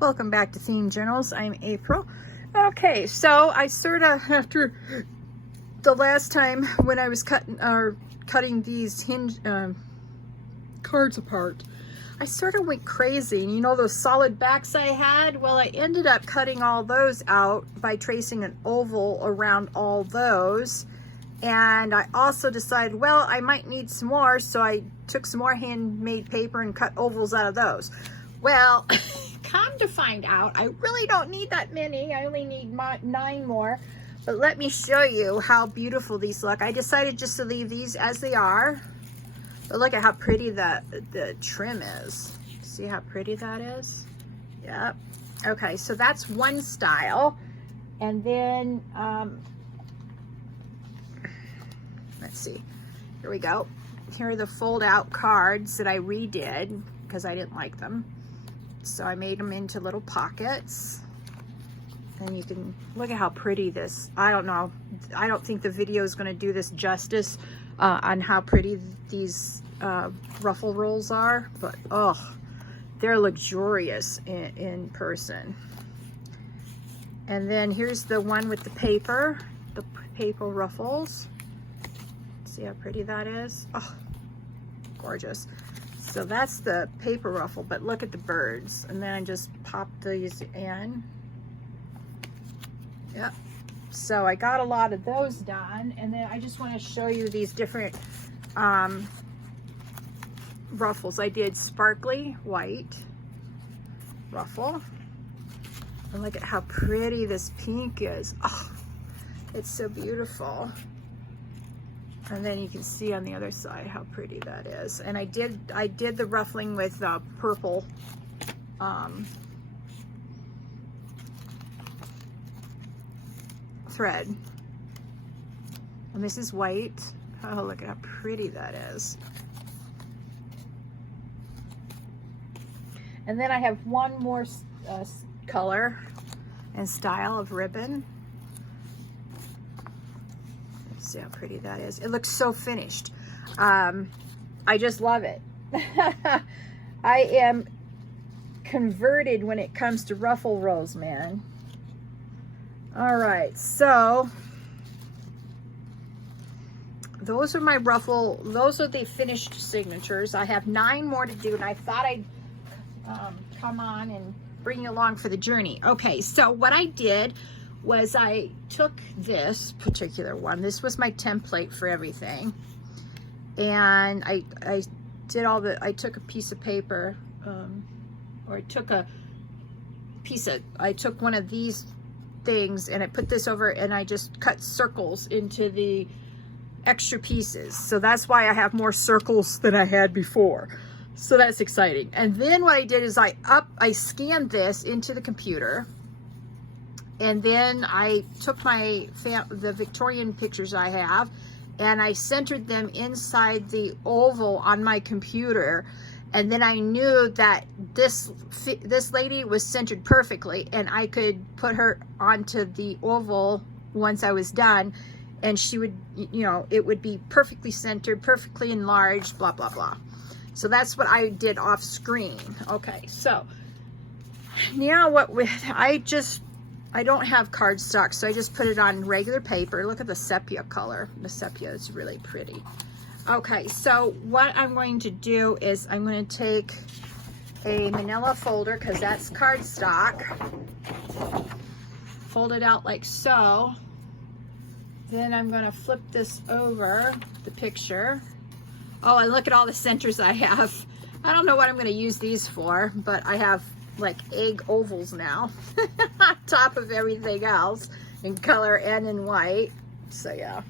Welcome back to Theme Journals. I'm April. Okay, so I sort of, after the last time when I was cutting these hinge cards apart, I sort of went crazy. And you know those solid backs I had? Well, I ended up cutting all those out by tracing an oval around all those. And I also decided, well, I might need some more, so I took some more handmade paper and cut ovals out of those. Well, come to find out, I really don't need that many. I only need 9 more. But let me show you how beautiful these look. I decided just to leave these as they are. But look at how pretty the trim is. See how pretty that is? Yep. Okay, so that's one style. And then, let's see. Here we go. Here are the fold-out cards that I redid because I didn't like them. So I made them into little pockets. And you can look at how pretty this, I don't know, I don't think the video is going to do this justice on how pretty these ruffle rolls are, but oh, they're luxurious in person. And then here's the one with the paper ruffles. See how pretty that is? Oh, gorgeous. So that's the paper ruffle, but look at the birds. And then I just pop these in. Yep. So I got a lot of those done. And then I just want to show you these different ruffles. I did sparkly white ruffle. And look at how pretty this pink is. Oh, it's so beautiful. And then you can see on the other side how pretty that is. And I did the ruffling with purple thread. And this is white. Oh, look at how pretty that is. And then I have one more color and style of ribbon. See how pretty that is. It looks so finished. I just love it. I am converted when it comes to ruffle rolls, man. All right, so those are my ruffle, those are the finished signatures. I have 9 more to do, and I thought I'd come on and bring you along for the journey. Okay, so what I did was I took this particular one. This was my template for everything. And I took a piece of paper, or I took one of these things and I put this over and I just cut circles into the extra pieces. So that's why I have more circles than I had before. So that's exciting. And then what I did is I scanned this into the computer. And then I took the Victorian pictures I have and I centered them inside the oval on my computer. And then I knew that this lady was centered perfectly and I could put her onto the oval once I was done. And she would, you know, it would be perfectly centered, perfectly enlarged, blah, blah, blah. So that's what I did off screen. Okay, so now I don't have cardstock, so I just put it on regular paper. Look at the sepia color. The sepia is really pretty. Okay, so what I'm going to do is I'm going to take a manila folder, because that's cardstock. Fold it out like so. Then I'm going to flip this over the picture. Oh, and look at all the centers I have. I don't know what I'm going to use these for, but I have like egg ovals now on top of everything else in color and in white. So yeah.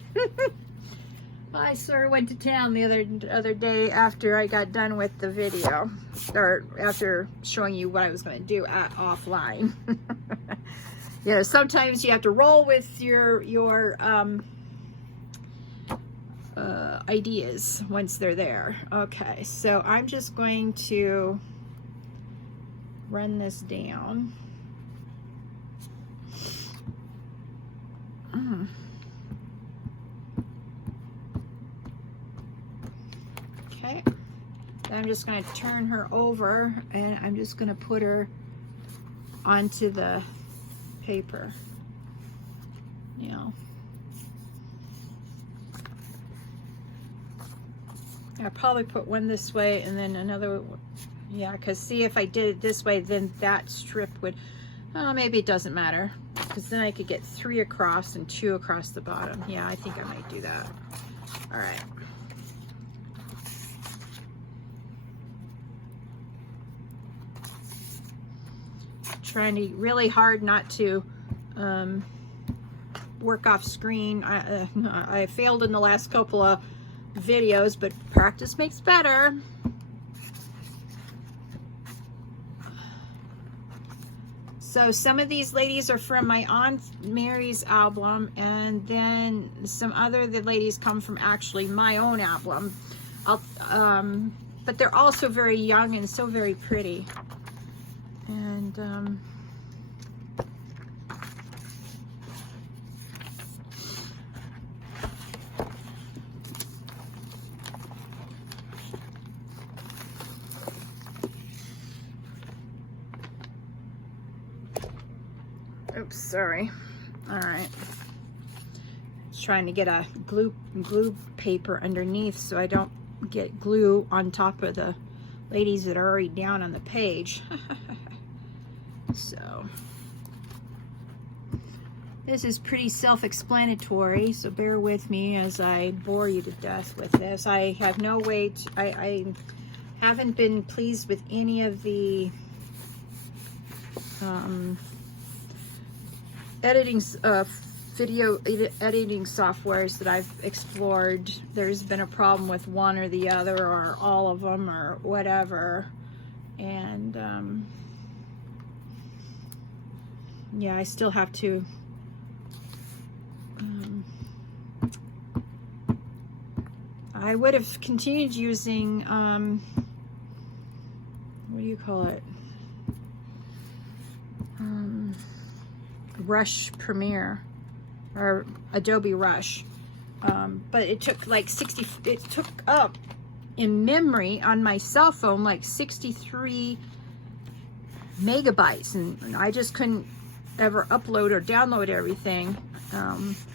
I sort of went to town the other day after I got done with the video, or after showing you what I was going to do offline. You know, sometimes you have to roll with your ideas once they're there. Okay, so I'm just going to run this down. Okay, then I'm just going to turn her over and I'm just going to put her onto the paper, you know. I'll probably put one this way and then another, yeah, because see, if I did it this way, then that strip would, oh, maybe it doesn't matter, because then I could get 3 across and 2 across the bottom. Yeah, I think I might do that. All right. Trying to really hard not to work off screen. I failed in the last couple of videos, but practice makes better. So some of these ladies are from my Aunt Mary's album, and then some other the ladies come from actually my own album. But they're also very young and so very pretty. And oops, sorry. All right. Just trying to get a glue paper underneath so I don't get glue on top of the ladies that are already down on the page. So this is pretty self-explanatory, so bear with me as I bore you to death with this. I have no way to, I haven't been pleased with any of the video editing softwares that I've explored. There's been a problem with one or the other or all of them or whatever, and yeah, I still have to I would have continued using what do you call it, Rush Premiere or Adobe Rush, but it took like it took up in memory on my cell phone like 63 megabytes, and I just couldn't ever upload or download everything.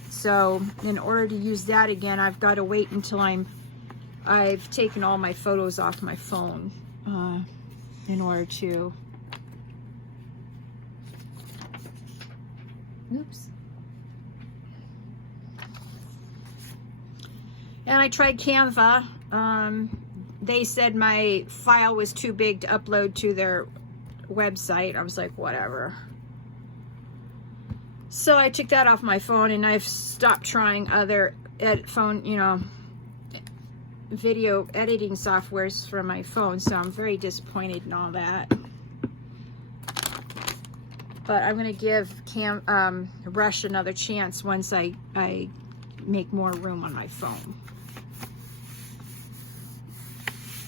So in order to use that again, I've got to wait until I've taken all my photos off my phone in order to, oops. And I tried Canva. They said my file was too big to upload to their website. I was like, whatever. So I took that off my phone, and I've stopped trying other video editing softwares from my phone. So I'm very disappointed in all that. But I'm gonna give Rush another chance once I make more room on my phone.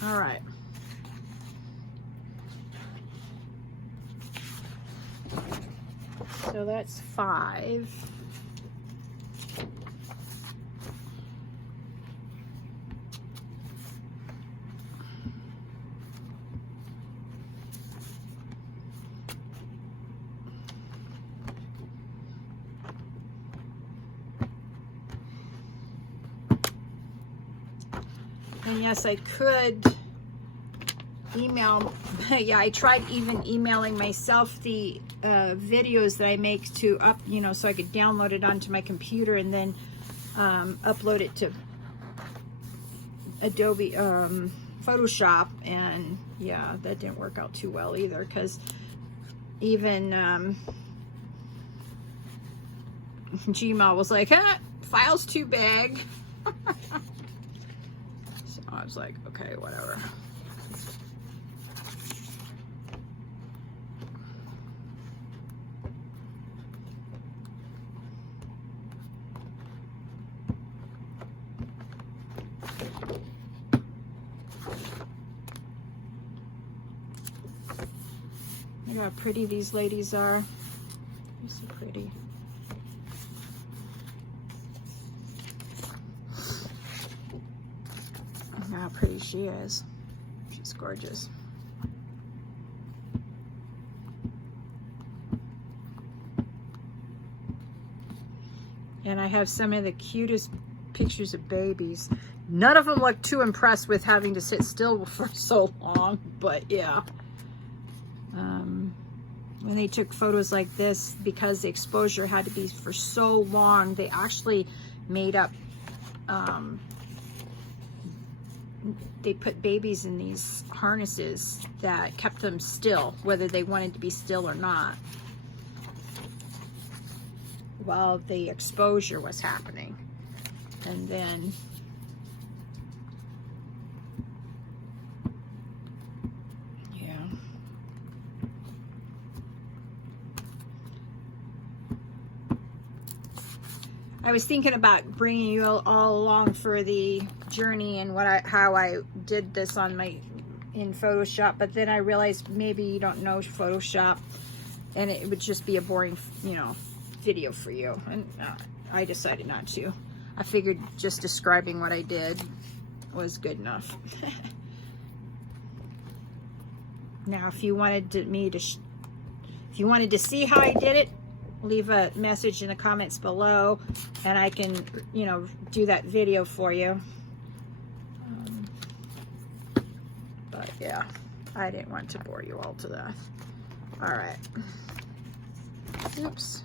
All right. So that's 5. And yes, I could email, yeah, I tried even emailing myself the videos that I make to so I could download it onto my computer and then upload it to Adobe Photoshop, and yeah, that didn't work out too well either, because even Gmail was like, file's too big. So I was like, okay, whatever. Look how pretty these ladies are. They're so pretty. Look how pretty she is. She's gorgeous. And I have some of the cutest pictures of babies. None of them look too impressed with having to sit still for so long, but yeah. When they took photos like this, because the exposure had to be for so long, they actually made up, they put babies in these harnesses that kept them still, whether they wanted to be still or not, while the exposure was happening. And then yeah, I was thinking about bringing you all along for the journey and how I did this on in Photoshop, but then I realized maybe you don't know Photoshop and it would just be a boring, you know, video for you, and I decided not to. I figured just describing what I did was good enough. Now, if you wanted if you wanted to see how I did it, leave a message in the comments below, and I can, you know, do that video for you. But yeah, I didn't want to bore you all to death. All right. Oops.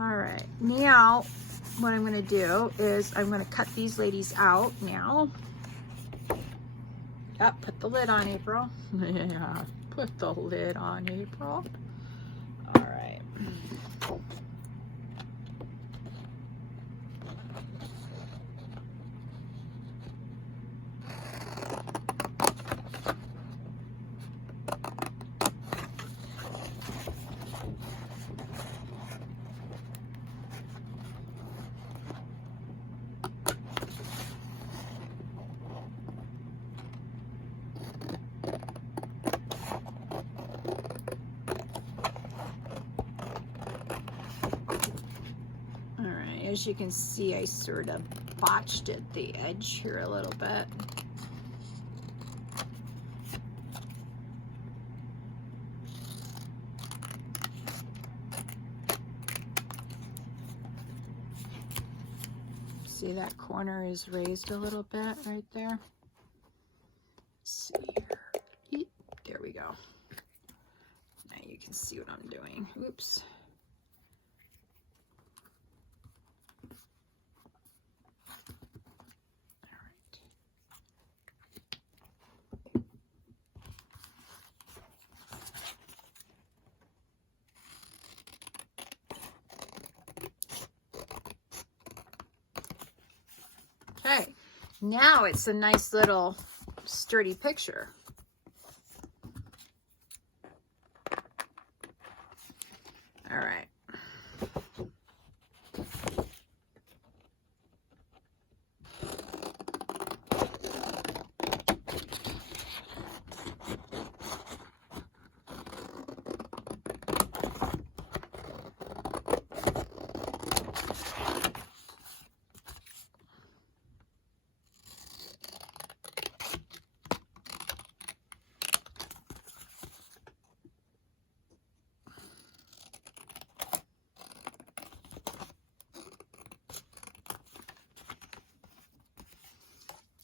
All right, now what I'm going to do is I'm going to cut these ladies out now. Yep, put the lid on, April. Yeah, put the lid on, April. All right. As you can see, I sort of botched at the edge here a little bit. See, that corner is raised a little bit right there. Let's see here. There we go. Now you can see what I'm doing. Oops. Okay, now it's a nice little sturdy picture. All right.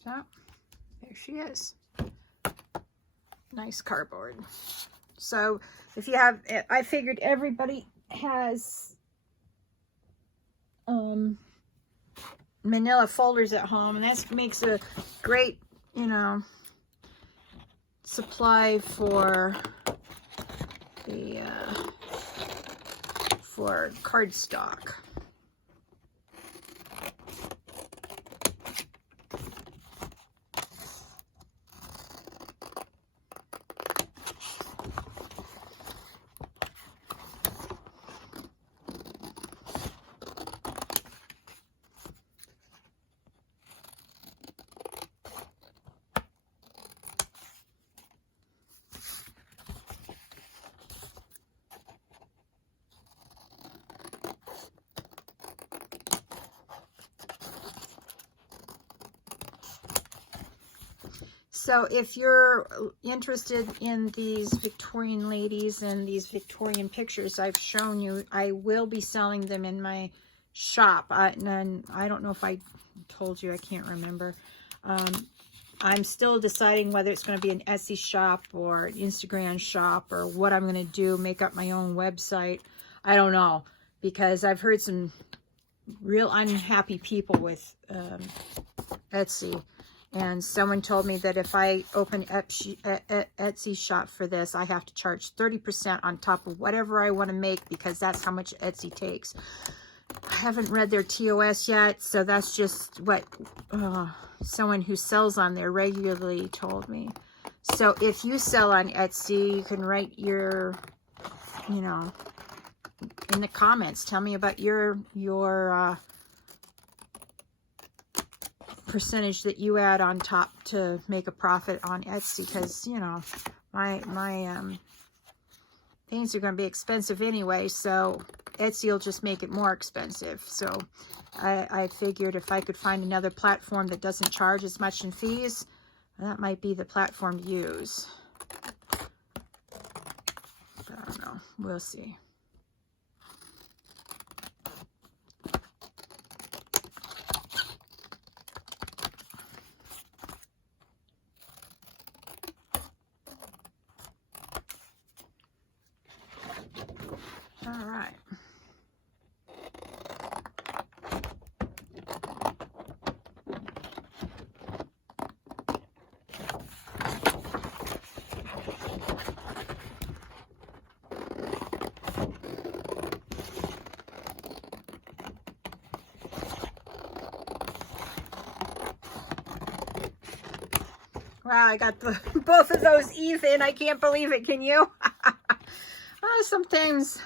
So, there she is. Nice cardboard. So, if you have, I figured everybody has manila folders at home, and that makes a great, you know, supply for the for cardstock. So if you're interested in these Victorian ladies and these Victorian pictures I've shown you, I will be selling them in my shop. And I don't know if I told you, I can't remember. I'm still deciding whether it's going to be an Etsy shop or an Instagram shop or what I'm going to do, make up my own website. I don't know, because I've heard some real unhappy people with Etsy. And someone told me that if I open Etsy shop for this, I have to charge 30% on top of whatever I want to make, because that's how much Etsy takes. I haven't read their TOS yet, so that's just what someone who sells on there regularly told me. So if you sell on Etsy, you can write your, you know, in the comments, tell me about your percentage that you add on top to make a profit on Etsy, because, you know, my things are going to be expensive anyway, so Etsy will just make it more expensive. So I figured if I could find another platform that doesn't charge as much in fees, that might be the platform to use. But I don't know. We'll see. All right. Wow, I got both of those even. I can't believe it. Can you? Sometimes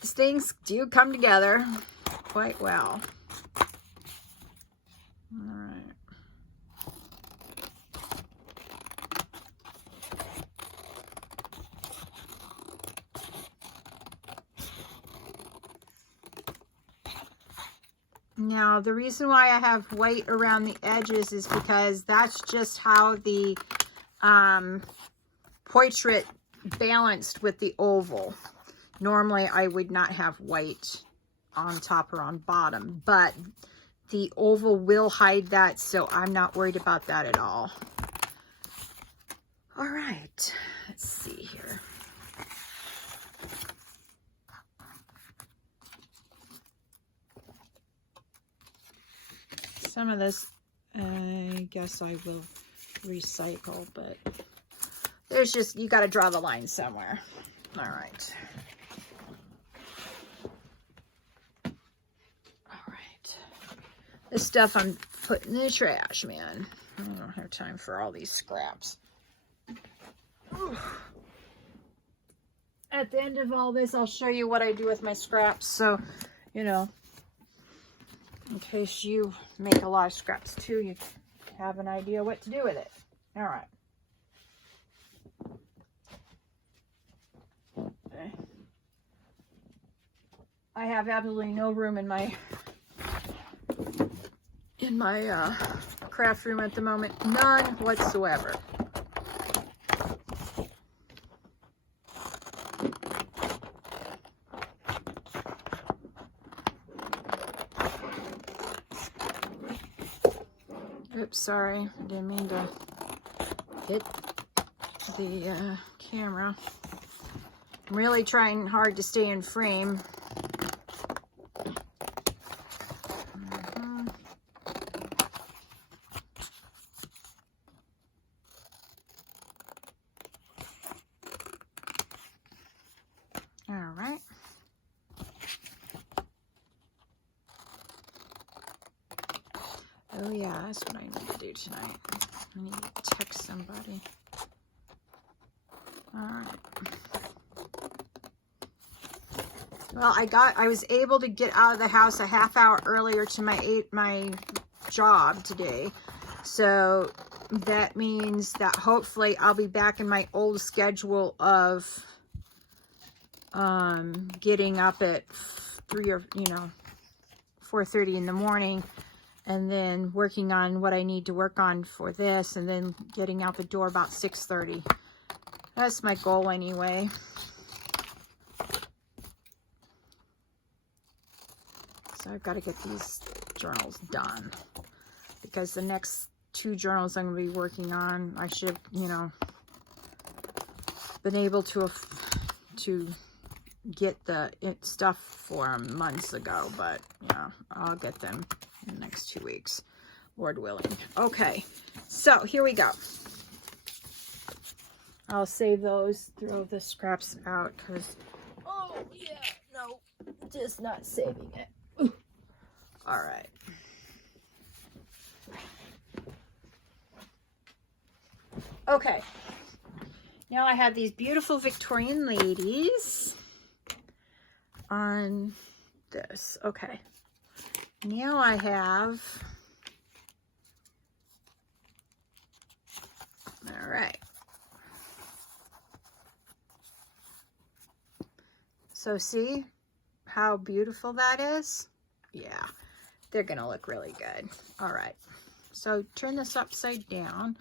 things do come together quite well. All right. Now, the reason why I have white around the edges is because that's just how the portrait balanced with the oval. Normally, I would not have white on top or on bottom, but the oval will hide that, so I'm not worried about that at all. All right, let's see here. Some of this, I guess I will recycle, but there's just, you got to draw the line somewhere. All right. All right. This stuff I'm putting in the trash, man. I don't have time for all these scraps. Oof. At the end of all this, I'll show you what I do with my scraps. So, you know, in case you make a lot of scraps too, you have an idea what to do with it. All right. Okay. I have absolutely no room in my craft room at the moment. None whatsoever. Oops, sorry. I didn't mean to hit the camera. I'm really trying hard to stay in frame. All right. Oh yeah, that's what I need to do tonight. I need to text somebody. All right. Well, I was able to get out of the house a half hour earlier to my job today. So that means that hopefully I'll be back in my old schedule of getting up at 4:30 in the morning, and then working on what I need to work on for this, and then getting out the door about 6:30. That's my goal anyway. So I've got to get these journals done, because the next 2 journals I'm going to be working on, I should have, you know, been able to get the stuff for them months ago, but yeah, I'll get them in the next 2 weeks, Lord willing. Okay, so here we go. I'll save those, throw the scraps out, because, oh yeah, no, just not saving it. Ooh. All right. Okay, now I have these beautiful Victorian ladies on this. Okay, now I have, all right. So see how beautiful that is? Yeah, they're gonna look really good. All right, so turn this upside down,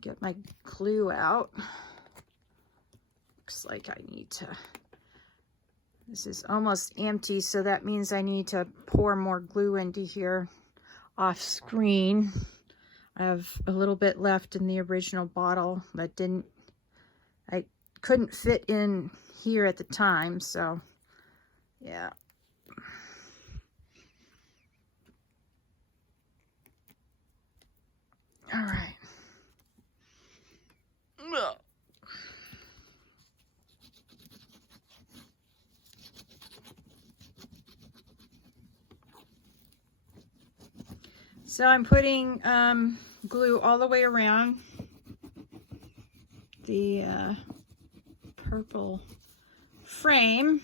get my glue out. Looks like I need to, this is almost empty, so that means I need to pour more glue into here off screen. I have a little bit left in the original bottle that I couldn't fit in here at the time, so yeah. All right. So I'm putting glue all the way around the purple frame.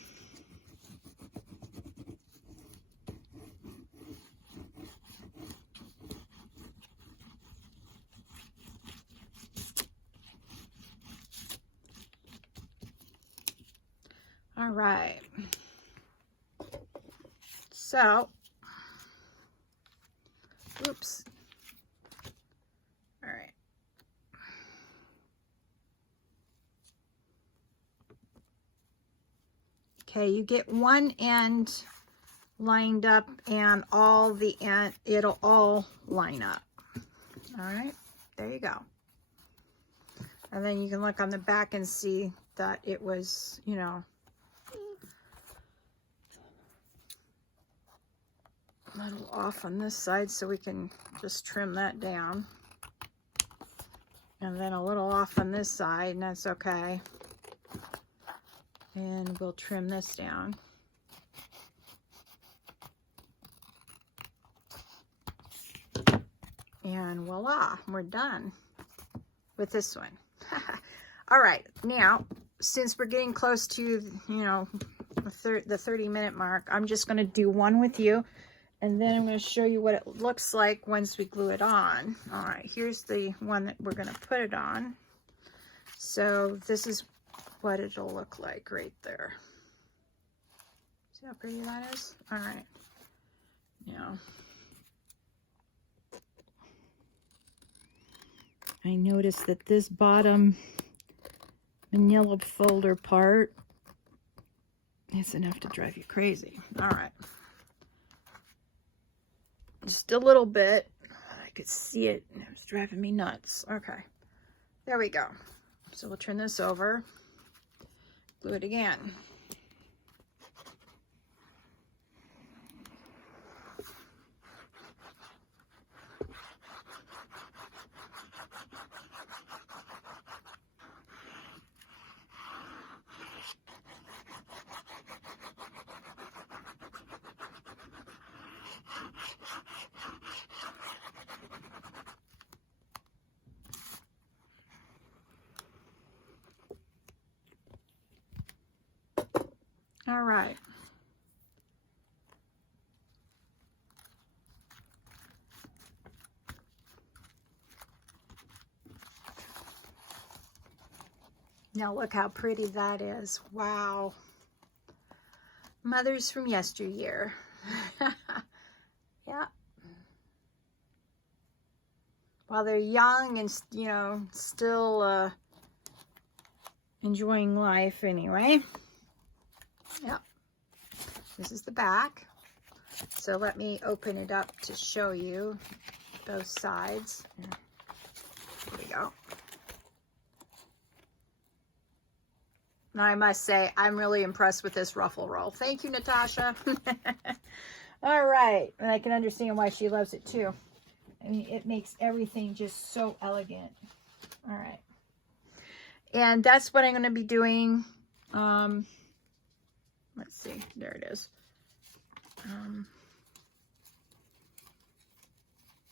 All right. So, oops. All right. Okay, you get one end lined up and all the end, it'll all line up. All right, there you go. And then you can look on the back and see that it was, you know, a little off on this side, so we can just trim that down. And then a little off on this side, and that's okay. And we'll trim this down. And voila, we're done with this one. All right, now, since we're getting close to, you know, the 30-minute mark, I'm just going to do one with you, and then I'm going to show you what it looks like once we glue it on. All right, here's the one that we're going to put it on. So this is what it'll look like right there. See how pretty that is? All right. Now, I noticed that this bottom manila folder part is enough to drive you crazy. All right. Just a little bit. I could see it. It was driving me nuts. Okay. There we go. So we'll turn this over. Glue it again. All right. Now look how pretty that is. Wow. Mothers from yesteryear. Yeah. While they're young and, you know, still enjoying life anyway. Yep. This is the back. So let me open it up to show you both sides. Here we go. Now I must say, I'm really impressed with this ruffle roll. Thank you, Natasha. All right, and I can understand why she loves it too. I mean, it makes everything just so elegant. All right. And that's what I'm going to be doing. Let's see. There it is.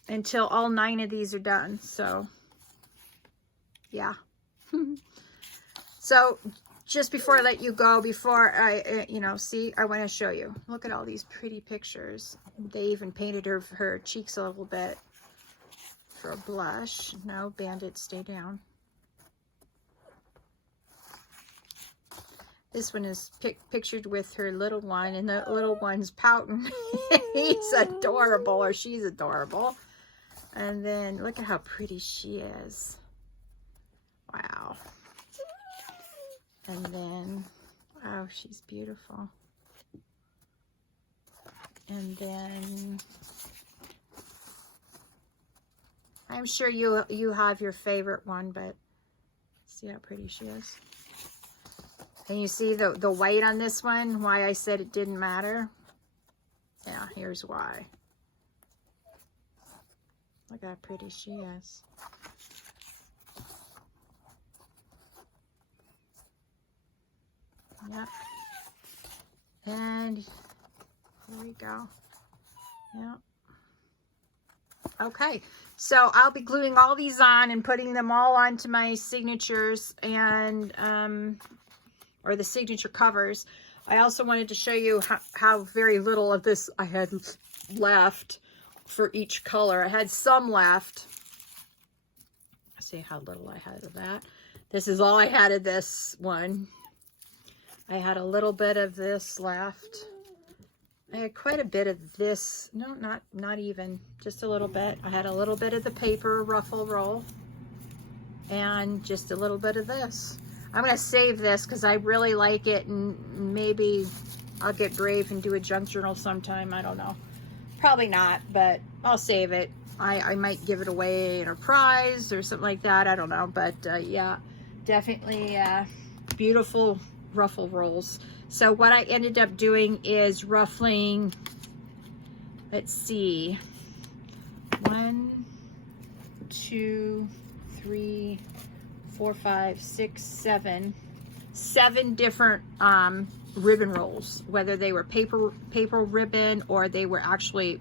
Until all 9 of these are done. So, yeah. So, just before I let you go, before I, see, I want to show you. Look at all these pretty pictures. They even painted her cheeks a little bit for a blush. No, Bandit, stay down. This one is pictured with her little one, and the little one's pouting. He's adorable, or she's adorable. And then look at how pretty she is. Wow. And then, oh, she's beautiful. And then, I'm sure you have your favorite one, but see how pretty she is. And you see the white on this one, why I said it didn't matter? Yeah, here's why. Look how pretty she is. Yeah. And here we go. Yeah. Okay, so I'll be gluing all these on and putting them all onto my signatures and or the signature covers. I also wanted to show you how very little of this I had left for each color. I had some left. See how little I had of that. This is all I had of this one. I had a little bit of this left. I had quite a bit of this. No, not even. Just a little bit. I had a little bit of the paper ruffle roll. And just a little bit of this. I'm going to save this because I really like it. And maybe I'll get brave and do a junk journal sometime. I don't know. Probably not, but I'll save it. I might give it away in a prize or something like that. I don't know. But yeah, definitely beautiful ruffle rolls. So what I ended up doing is ruffling, let's see, 1, 2, 3, 4, 5, 6, 7 different ribbon rolls, whether they were paper ribbon or they were actually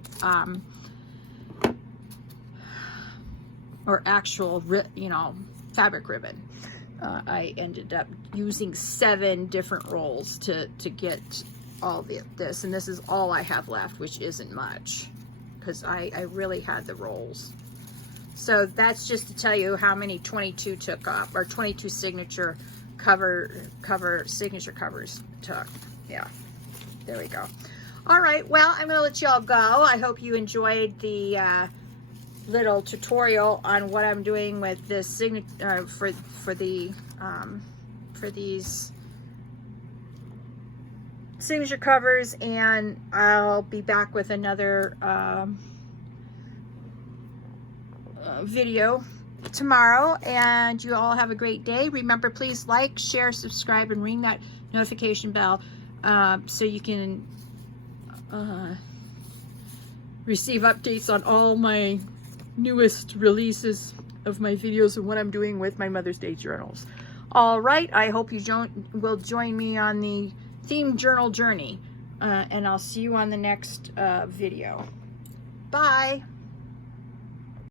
or actual fabric ribbon. I ended up using 7 different rolls to get all this, and this is all I have left, which isn't much because I really had the rolls. So that's just to tell you how many 22 took up, or 22 signature signature covers took. Yeah, there we go. All right, well, I'm gonna let y'all go. I hope you enjoyed the little tutorial on what I'm doing with this signature for these signature covers, and I'll be back with another video tomorrow, and you all have a great day. Remember, please like, share, subscribe, and ring that notification bell so you can receive updates on all my newest releases of my videos and what I'm doing with my Mother's Day journals. All right, I hope you will join me on the theme journal journey, and I'll see you on the next video. Bye.